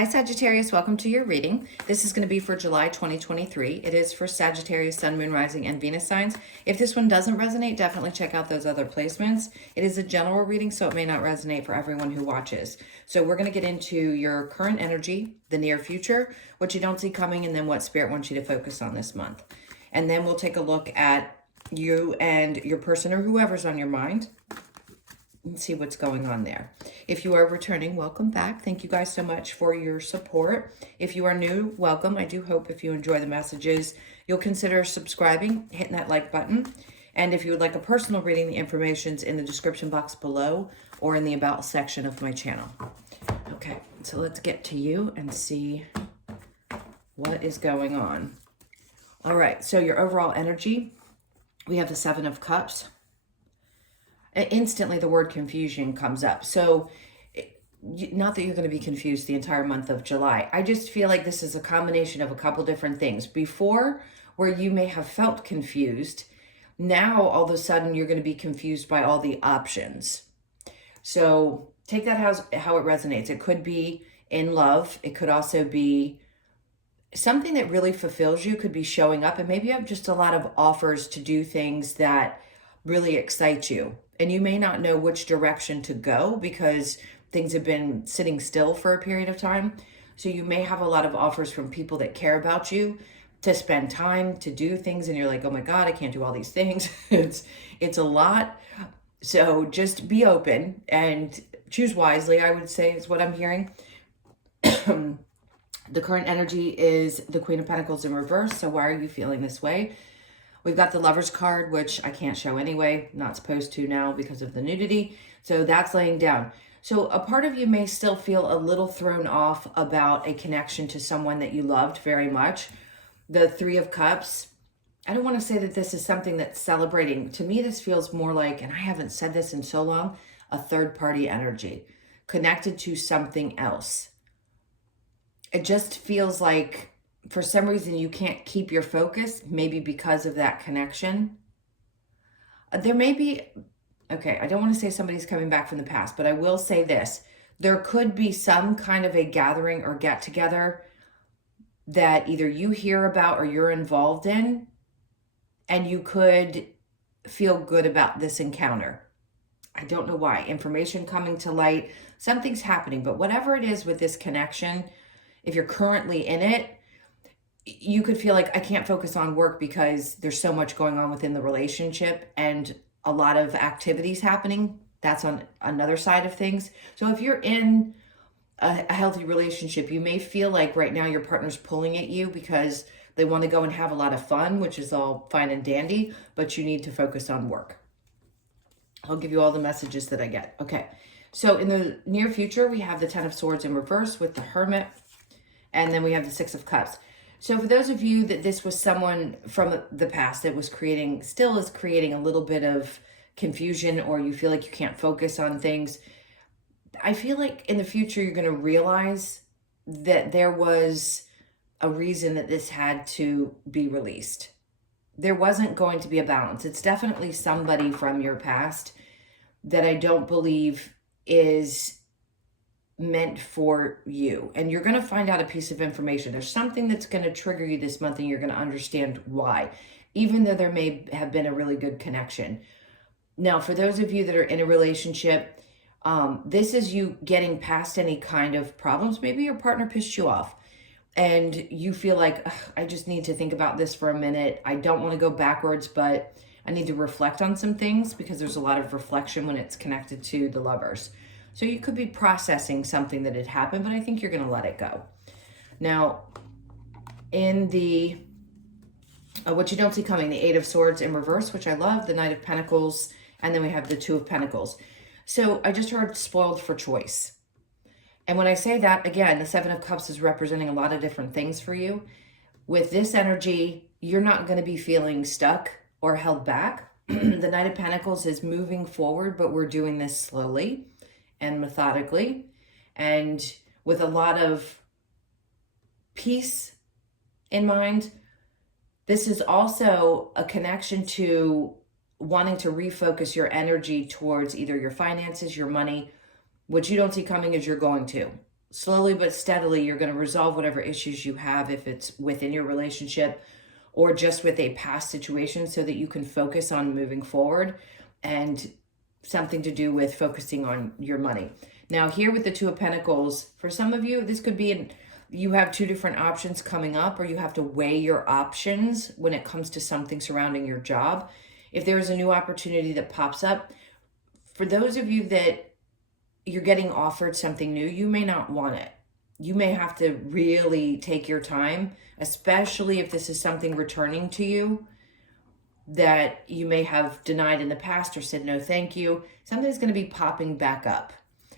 Hi Sagittarius, welcome to your reading. This is going to be for July 2023. It is for Sagittarius, Sun, Moon, Rising, and Venus signs. If this one doesn't resonate, definitely check out those other placements. It is a general reading, so it may not resonate for everyone who watches. So we're going to get into your current energy, the near future, what you don't see coming, and then what Spirit wants you to focus on this month. And then we'll take a look at you and your person or whoever's on your mind and see what's going on there. If you are returning, welcome back. Thank you guys so much for your support. If you are new, welcome. I do hope if you enjoy the messages, you'll consider subscribing, hitting that like button. And if you would like a personal reading, the information's in the description box below or in the about section of my channel. Okay, so let's get to you and see what is going on. All right, so your overall energy, we have the Seven of Cups. Instantly the word confusion comes up. So not that you're going to be confused the entire month of July. I just feel like this is a combination of a couple different things. Before, where you may have felt confused, now all of a sudden you're going to be confused by all the options. So take that how it resonates. It could be in love. It could also be something that really fulfills you, could be showing up, and maybe you have just a lot of offers to do things that really excite you. And you may not know which direction to go because things have been sitting still for a period of time. So you may have a lot of offers from people that care about you to spend time, to do things. And you're like, oh my God, I can't do all these things. It's a lot. So just be open and choose wisely, I would say, is what I'm hearing. The current energy is the Queen of Pentacles in reverse. So why are you feeling this way? We've got the Lover's card, which I can't show anyway. Not supposed to now because of the nudity. So that's laying down. So a part of you may still feel a little thrown off about a connection to someone that you loved very much. The Three of Cups. I don't want to say that this is something that's celebrating. To me, this feels more like, and I haven't said this in so long, a third-party energy connected to something else. It just feels like for some reason you can't keep your focus, maybe because of that connection. There may be, okay, I don't want to say somebody's coming back from the past, but I will say this. There could be some kind of a gathering or get together that either you hear about or you're involved in, and you could feel good about this encounter. I don't know why. Information coming to light, something's happening, but whatever it is with this connection, if you're currently in it, you could feel like I can't focus on work because there's so much going on within the relationship and a lot of activities happening. That's on another side of things. So if you're in a healthy relationship, you may feel like right now your partner's pulling at you because they want to go and have a lot of fun, which is all fine and dandy, but you need to focus on work. I'll give you all the messages that I get. Okay. So in the near future, we have the Ten of Swords in reverse with the Hermit, and then we have the Six of Cups. So for those of you that this was someone from the past that was still is creating a little bit of confusion, or you feel like you can't focus on things, I feel like in the future you're going to realize that there was a reason that this had to be released. There wasn't going to be a balance. It's definitely somebody from your past that I don't believe is meant for you, and you're going to find out a piece of information. There's something that's going to trigger you this month, and you're going to understand why, even though there may have been a really good connection. Now, for those of you that are in a relationship, this is you getting past any kind of problems. Maybe your partner pissed you off and you feel like, I just need to think about this for a minute. I don't want to go backwards, but I need to reflect on some things, because there's a lot of reflection when it's connected to the Lovers. So you could be processing something that had happened, but I think you're going to let it go. Now, in the what you don't see coming, the Eight of Swords in reverse, which I love, the Knight of Pentacles, and then we have the Two of Pentacles. So I just heard spoiled for choice. And when I say that, again, the Seven of Cups is representing a lot of different things for you. With this energy, you're not going to be feeling stuck or held back. The Knight of Pentacles is moving forward, but we're doing this slowly and methodically, and with a lot of peace in mind. This is also a connection to wanting to refocus your energy towards either your finances, your money. What you don't see coming is you're going to. slowly but steadily, you're going to resolve whatever issues you have, if it's within your relationship or just with a past situation, so that you can focus on moving forward, and something to do with focusing on your money. Now, here with the Two of Pentacles, for some of you, this could be you have two different options coming up, or you have to weigh your options when it comes to something surrounding your job. If there is a new opportunity that pops up, for those of you that you're getting offered something new, you may not want it. You may have to really take your time, especially if this is something returning to you that you may have denied in the past or said no thank you. Something's going to be popping back up.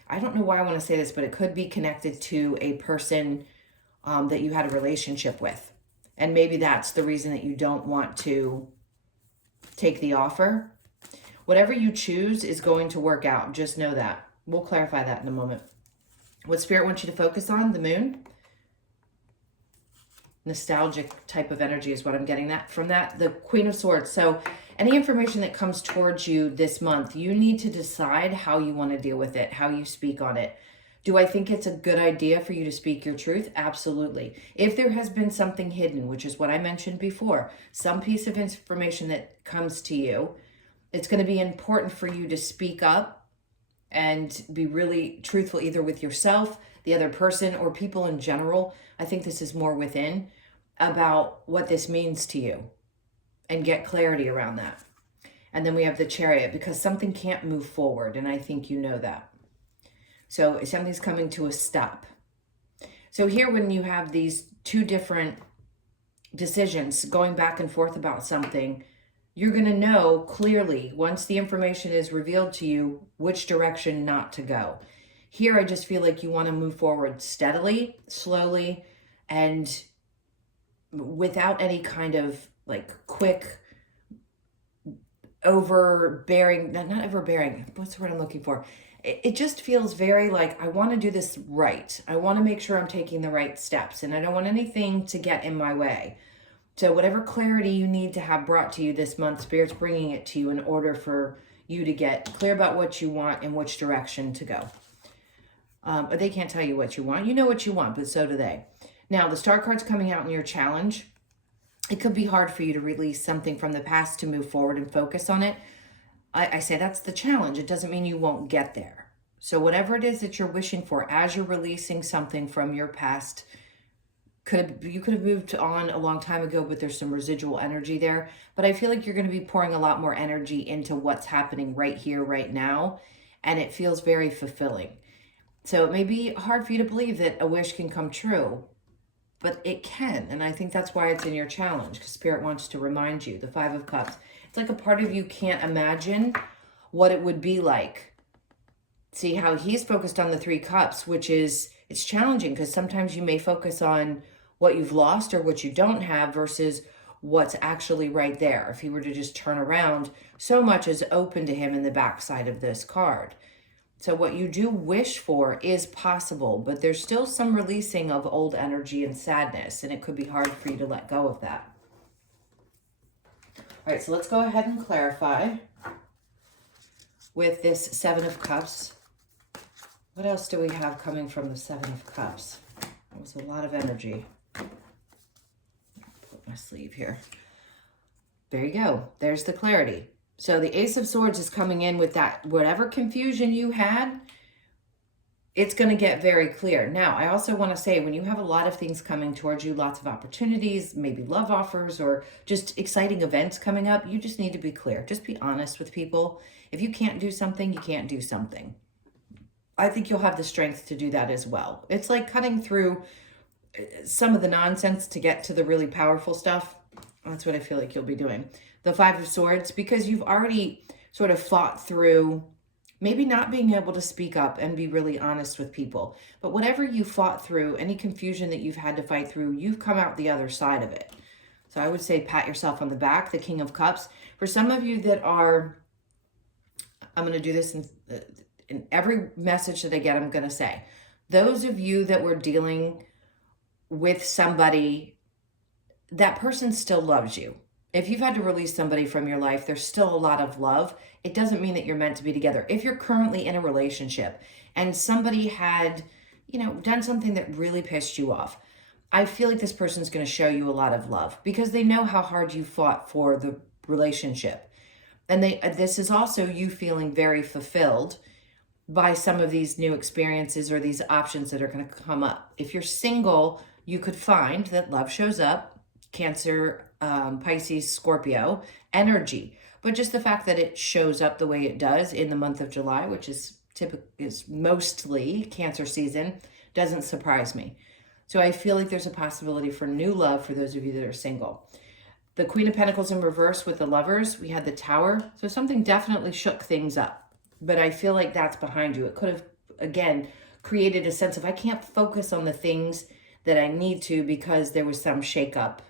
I don't know why I want to say this, but it could be connected to a person that you had a relationship with. And maybe that's the reason that you don't want to take the offer. Whatever you choose is going to work out. Just know that. We'll clarify that in a moment. What Spirit wants you to focus on? The moon. Nostalgic type of energy is what I'm getting that from that. The Queen of Swords. So any information that comes towards you this month, you need to decide how you want to deal with it, how you speak on it. Do I think it's a good idea for you to speak your truth? Absolutely. If there has been something hidden, which is what I mentioned before, some piece of information that comes to you, it's going to be important for you to speak up and be really truthful, either with yourself, the other person, or people in general. I think this is more within, about what this means to you, and get clarity around that. And then we have the Chariot, because something can't move forward, and I think you know that. So something's coming to a stop. So here, when you have these two different decisions going back and forth about something, you're going to know clearly, once the information is revealed to you, which direction not to go. Here, I just feel like you want to move forward steadily, slowly, and without any kind of like quick overbearing, not overbearing, what's the word I'm looking for? It just feels very like, I want to do this right. I want to make sure I'm taking the right steps, and I don't want anything to get in my way. So whatever clarity you need to have brought to you this month, Spirit's bringing it to you in order for you to get clear about what you want and which direction to go. But they can't tell you what you want. You know what you want, but so do they. Now, the Star card's coming out in your challenge. It could be hard for you to release something from the past to move forward and focus on it. I say that's the challenge. It doesn't mean you won't get there. So whatever it is that you're wishing for, as you're releasing something from your past, you could have moved on a long time ago, but there's some residual energy there. But I feel like you're going to be pouring a lot more energy into what's happening right here, right now. And it feels very fulfilling. So it may be hard for you to believe that a wish can come true, but it can. And I think that's why it's in your challenge, because Spirit wants to remind you. The Five of Cups. It's like a part of you can't imagine what it would be like. See how he's focused on the Three Cups, which is, it's challenging because sometimes you may focus on what you've lost or what you don't have versus what's actually right there. If he were to just turn around, so much is open to him in the backside of this card. So what you do wish for is possible, but there's still some releasing of old energy and sadness, and it could be hard for you to let go of that. All right, so let's go ahead and clarify with this Seven of Cups. What else do we have coming from the Seven of Cups? That was a lot of energy. Put my sleeve here. There you go. There's the clarity. So the Ace of Swords is coming in with that, whatever confusion you had, it's going to get very clear. Now, I also want to say, when you have a lot of things coming towards you, lots of opportunities, maybe love offers or just exciting events coming up, you just need to be clear. Just be honest with people. If you can't do something, you can't do something. I think you'll have the strength to do that as well. It's like cutting through some of the nonsense to get to the really powerful stuff. That's what I feel like you'll be doing. The Five of Swords, because you've already sort of fought through maybe not being able to speak up and be really honest with people. But whatever you fought through, any confusion that you've had to fight through, you've come out the other side of it. So I would say pat yourself on the back. The King of Cups. For some of you that are, I'm going to do this in every message that I get, I'm going to say, those of you that were dealing with somebody, that person still loves you. If you've had to release somebody from your life, there's still a lot of love. It doesn't mean that you're meant to be together. If you're currently in a relationship and somebody had, done something that really pissed you off. I feel like this person's going to show you a lot of love because they know how hard you fought for the relationship. And this is also you feeling very fulfilled by some of these new experiences or these options that are going to come up. If you're single, you could find that love shows up, Cancer, Pisces, Scorpio energy. But just the fact that it shows up the way it does in the month of July, which is mostly Cancer season, doesn't surprise me. So I feel like there's a possibility for new love for those of you that are single. The Queen of Pentacles in reverse with the Lovers, we had the Tower. So something definitely shook things up. But I feel like that's behind you. It could have, again, created a sense of I can't focus on the things that I need to because there was some shakeup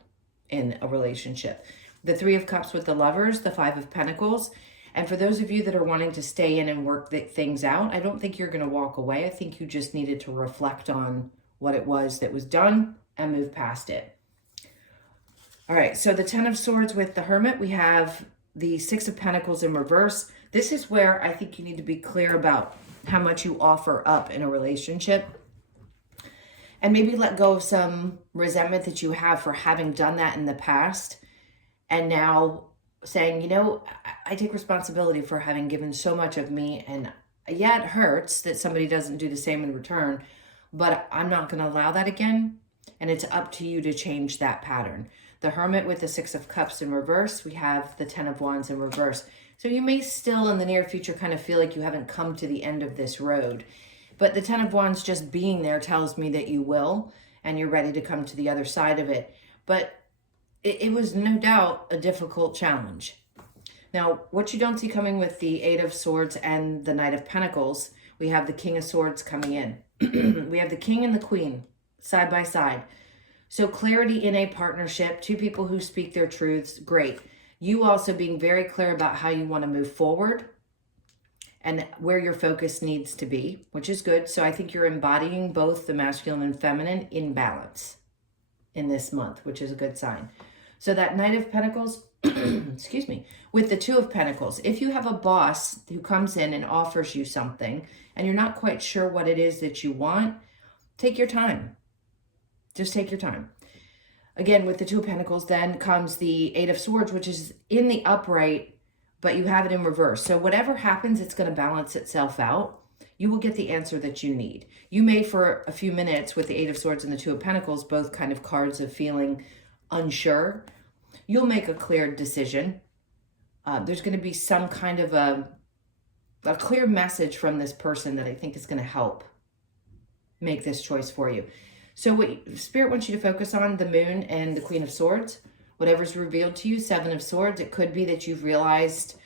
in a relationship. The Three of Cups with the Lovers, the Five of Pentacles. And for those of you that are wanting to stay in and work things out, I don't think you're going to walk away. I think you just needed to reflect on what it was that was done and move past it. All right, so the Ten of Swords with the Hermit, we have the Six of Pentacles in reverse. This is where I think you need to be clear about how much you offer up in a relationship and maybe let go of some resentment that you have for having done that in the past and now saying, I take responsibility for having given so much of me, and yeah, it hurts that somebody doesn't do the same in return, but I'm not going to allow that again, and it's up to you to change that pattern. The Hermit with the Six of Cups in reverse, we have the Ten of Wands in reverse. So you may still in the near future kind of feel like you haven't come to the end of this road, but the Ten of Wands just being there tells me that you will, and you're ready to come to the other side of it. But it was no doubt a difficult challenge. Now, what you don't see coming with the Eight of Swords and the Knight of Pentacles, we have the King of Swords coming in. We have the King and the Queen side by side. So clarity in a partnership, two people who speak their truths, great. You also being very clear about how you want to move forward and where your focus needs to be, which is good. So I think you're embodying both the masculine and feminine in balance in this month, which is a good sign. So that Knight of Pentacles, excuse me, with the Two of Pentacles, if you have a boss who comes in and offers you something and you're not quite sure what it is that you want, take your time. Just take your time. Again, with the Two of Pentacles, then comes the Eight of Swords, which is in the upright, but you have it in reverse. So whatever happens, it's going to balance itself out. You will get the answer that you need. You may, for a few minutes, with the Eight of Swords and the Two of Pentacles, both kind of cards of feeling unsure, you'll make a clear decision. There's going to be some kind of a clear message from this person that I think is going to help make this choice for you. So what Spirit wants you to focus on, the Moon and the Queen of Swords, whatever's revealed to you, Seven of Swords. It could be that you've realized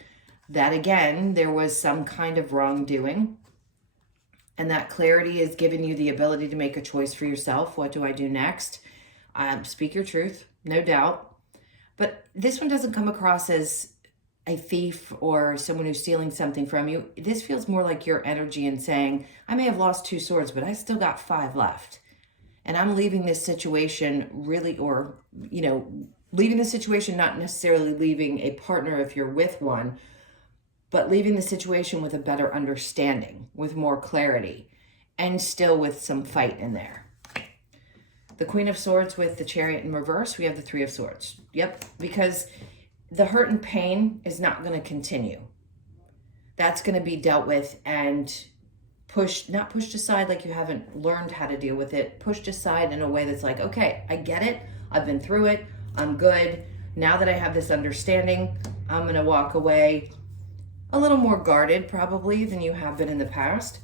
that, again, there was some kind of wrongdoing. And that clarity is giving you the ability to make a choice for yourself. What do I do next? Speak your truth, no doubt. But this one doesn't come across as a thief or someone who's stealing something from you. This feels more like your energy and saying, I may have lost 2 swords, but I still got 5 left. And I'm leaving this situation really, or, leaving the situation, not necessarily leaving a partner if you're with one, but leaving the situation with a better understanding, with more clarity, and still with some fight in there. The Queen of Swords with the Chariot in reverse, we have the Three of Swords. Yep, because the hurt and pain is not going to continue. That's going to be dealt with and not pushed aside like you haven't learned how to deal with it, pushed aside in a way that's like, okay, I get it. I've been through it. I'm good. Now that I have this understanding, I'm going to walk away a little more guarded probably than you have been in the past,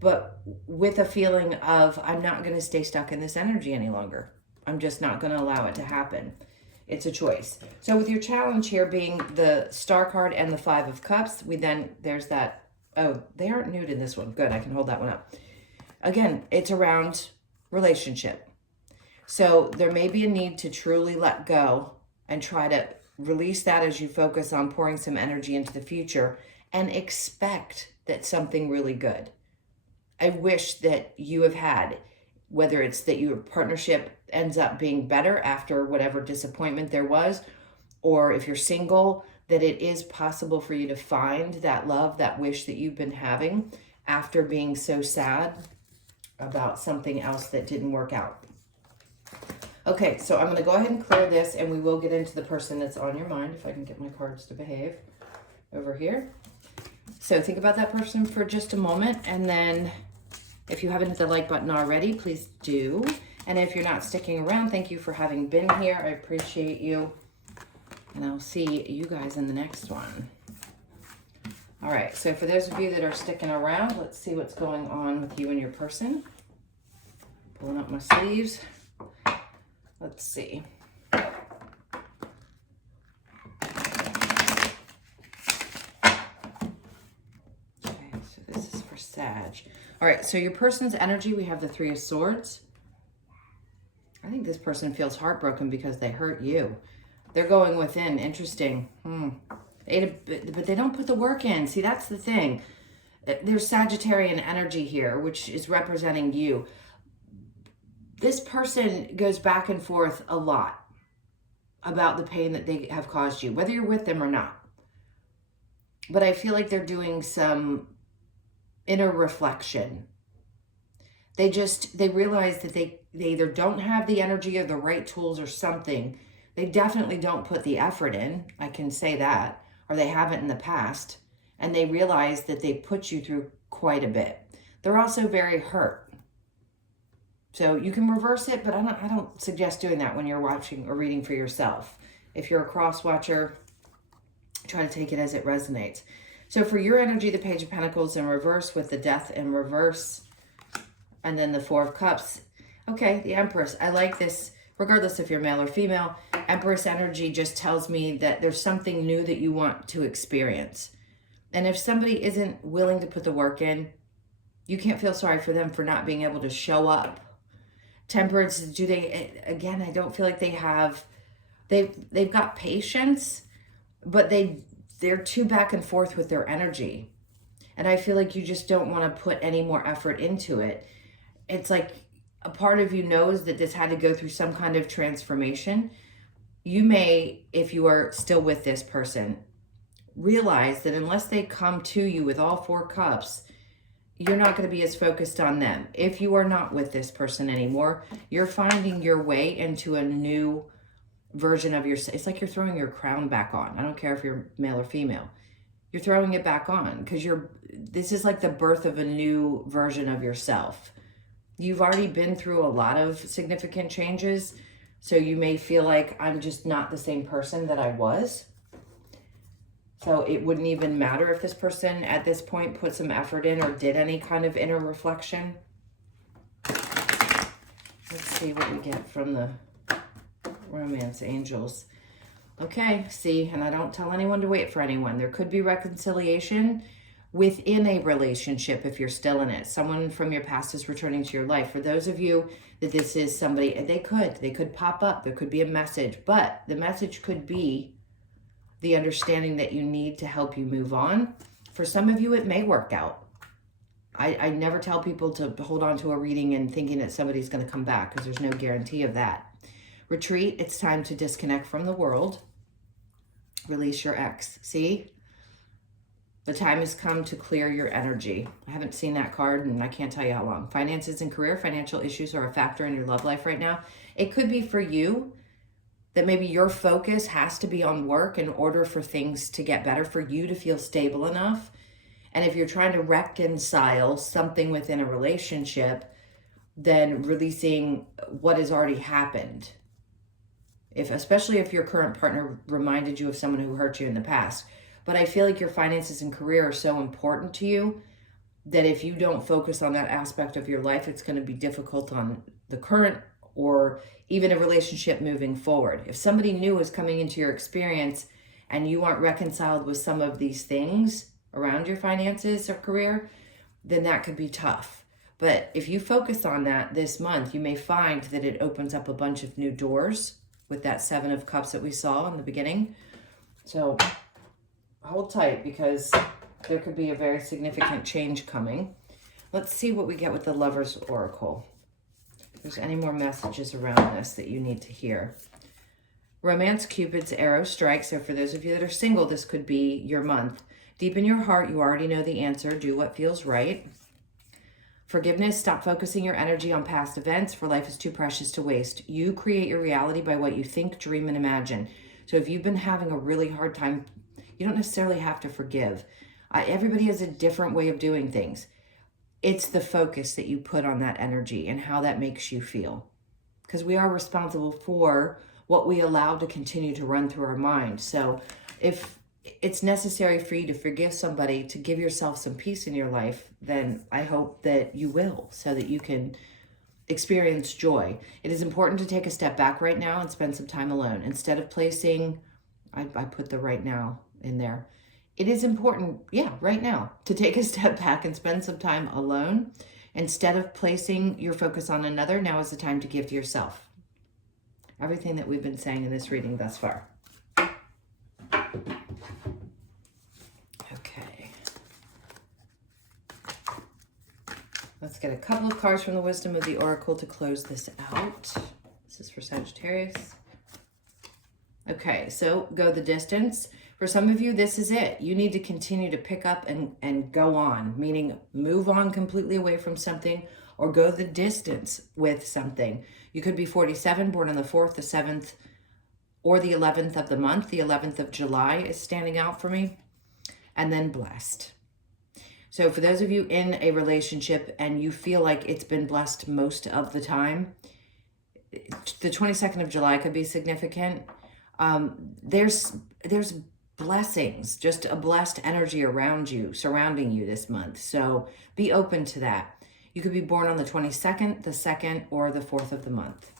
but with a feeling of I'm not going to stay stuck in this energy any longer. I'm just not going to allow it to happen. It's a choice. So with your challenge here being the Star card and the Five of Cups, there's that, oh, they aren't nude in this one. Good, I can hold that one up. Again, it's around relationship. So there may be a need to truly let go and try to release that as you focus on pouring some energy into the future and expect that something really good. I wish that you have had, whether it's that your partnership ends up being better after whatever disappointment there was, or if you're single, that it is possible for you to find that love, that wish that you've been having after being so sad about something else that didn't work out. Okay, so I'm going to go ahead and clear this, and we will get into the person that's on your mind, if I can get my cards to behave over here. So think about that person for just a moment, and then if you haven't hit the like button already, please do. And if you're not sticking around, thank you for having been here. I appreciate you. And I'll see you guys in the next one. All right, so for those of you that are sticking around, let's see what's going on with you and your person. Pulling up my sleeves. Let's see. Okay, so this is for Sag. All right, so your person's energy, we have the Three of Swords. I think this person feels heartbroken because they hurt you. They're going within. Interesting. But they don't put the work in. See, that's the thing. There's Sagittarian energy here, which is representing you. This person goes back and forth a lot about the pain that they have caused you, whether you're with them or not. But I feel like they're doing some inner reflection. They realize that they either don't have the energy or the right tools or something. They definitely don't put the effort in, I can say that, or they haven't in the past, and they realize that they put you through quite a bit. They're also very hurt. So you can reverse it, but I don't suggest doing that when you're watching or reading for yourself. If you're a cross watcher, try to take it as it resonates. So for your energy, the Page of Pentacles in reverse with the Death in reverse, and then the Four of Cups. Okay, the Empress. I like this, regardless if you're male or female. Empress energy just tells me that there's something new that you want to experience. And if somebody isn't willing to put the work in, you can't feel sorry for them for not being able to show up. Temperance, again, I don't feel like they've got patience, but they're too back and forth with their energy. And I feel like you just don't want to put any more effort into it. It's like a part of you knows that this had to go through some kind of transformation. You may, if you are still with this person, realize that unless they come to you with all Four Cups, you're not going to be as focused on them. If you are not with this person anymore, you're finding your way into a new version of yourself. It's like you're throwing your crown back on. I don't care if you're male or female. You're throwing it back on because this is like the birth of a new version of yourself. You've already been through a lot of significant changes, so you may feel like I'm just not the same person that I was. So it wouldn't even matter if this person at this point put some effort in or did any kind of inner reflection. Let's see what we get from the romance angels. Okay, see, and I don't tell anyone to wait for anyone. There could be reconciliation within a relationship if you're still in it. Someone from your past is returning to your life. For those of you that this is somebody, they could pop up. There could be a message, but the message could be the understanding that you need to help you move on. For some of you, it may work out. I never tell people to hold on to a reading and thinking that somebody's going to come back because there's no guarantee of that. Retreat, it's time to disconnect from the world. Release your ex. See? The time has come to clear your energy. I haven't seen that card and I can't tell you how long. Finances and career, financial issues are a factor in your love life right now. It could be for you that maybe your focus has to be on work in order for things to get better, for you to feel stable enough. And if you're trying to reconcile something within a relationship, then releasing what has already happened. Especially if your current partner reminded you of someone who hurt you in the past. But I feel like your finances and career are so important to you that if you don't focus on that aspect of your life, it's going to be difficult on the current or even a relationship moving forward. If somebody new is coming into your experience and you aren't reconciled with some of these things around your finances or career, then that could be tough. But if you focus on that this month, you may find that it opens up a bunch of new doors with that Seven of Cups that we saw in the beginning. So hold tight because there could be a very significant change coming. Let's see what we get with the Lover's Oracle. If there's any more messages around this that you need to hear. Romance, Cupid's arrow strikes. So for those of you that are single, this could be your month. Deep in your heart, you already know the answer. Do what feels right. Forgiveness, stop focusing your energy on past events, for life is too precious to waste. You create your reality by what you think, dream, and imagine. So if you've been having a really hard time, you don't necessarily have to forgive. Everybody has a different way of doing things. It's the focus that you put on that energy and how that makes you feel. Because we are responsible for what we allow to continue to run through our mind. So if it's necessary for you to forgive somebody to give yourself some peace in your life, then I hope that you will, so that you can experience joy. It is important to take a step back right now and spend some time alone. Instead of placing, I put the right now in there. It is important, right now, to take a step back and spend some time alone. Instead of placing your focus on another, now is the time to give to yourself. Everything that we've been saying in this reading thus far. Okay. Let's get a couple of cards from the Wisdom of the Oracle to close this out. This is for Sagittarius. Okay, so go the distance. For some of you, this is it. You need to continue to pick up and go on, meaning move on completely away from something or go the distance with something. You could be 47, born on the 4th, the 7th, or the 11th of the month. The 11th of July is standing out for me. And then blessed. So for those of you in a relationship and you feel like it's been blessed most of the time, the 22nd of July could be significant. There's blessings, just a blessed energy around you, surrounding you this month. So be open to that. You could be born on the 22nd, the 2nd, or the 4th of the month.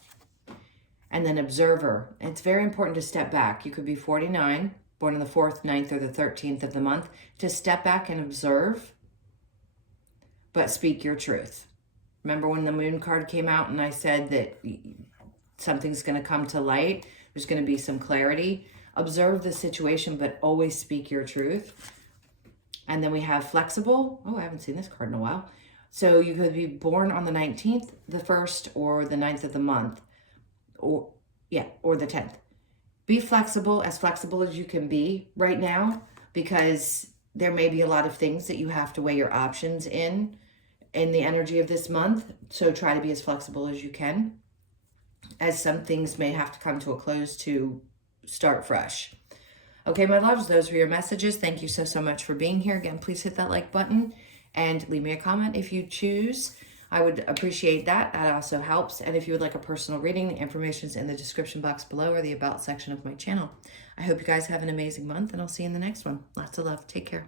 And then observer. It's very important to step back. You could be 49, born on the 4th, 9th, or the 13th of the month, to step back and observe, but speak your truth. Remember when the moon card came out and I said that something's going to come to light? There's going to be some clarity. Observe the situation, but always speak your truth. And then we have flexible. Oh, I haven't seen this card in a while. So you could be born on the 19th, the 1st, or the 9th of the month, or the 10th. Be flexible as you can be right now, because there may be a lot of things that you have to weigh your options in the energy of this month. So try to be as flexible as you can, as some things may have to come to a close to start fresh. Okay, my loves, those were your messages. Thank you so much for being here. Again, please hit that like button and leave me a comment if you choose. I would appreciate that. That also helps. And if you would like a personal reading, the information is in the description box below or the About section of my channel. I hope you guys have an amazing month, and I'll see you in the next one. Lots of love. Take care.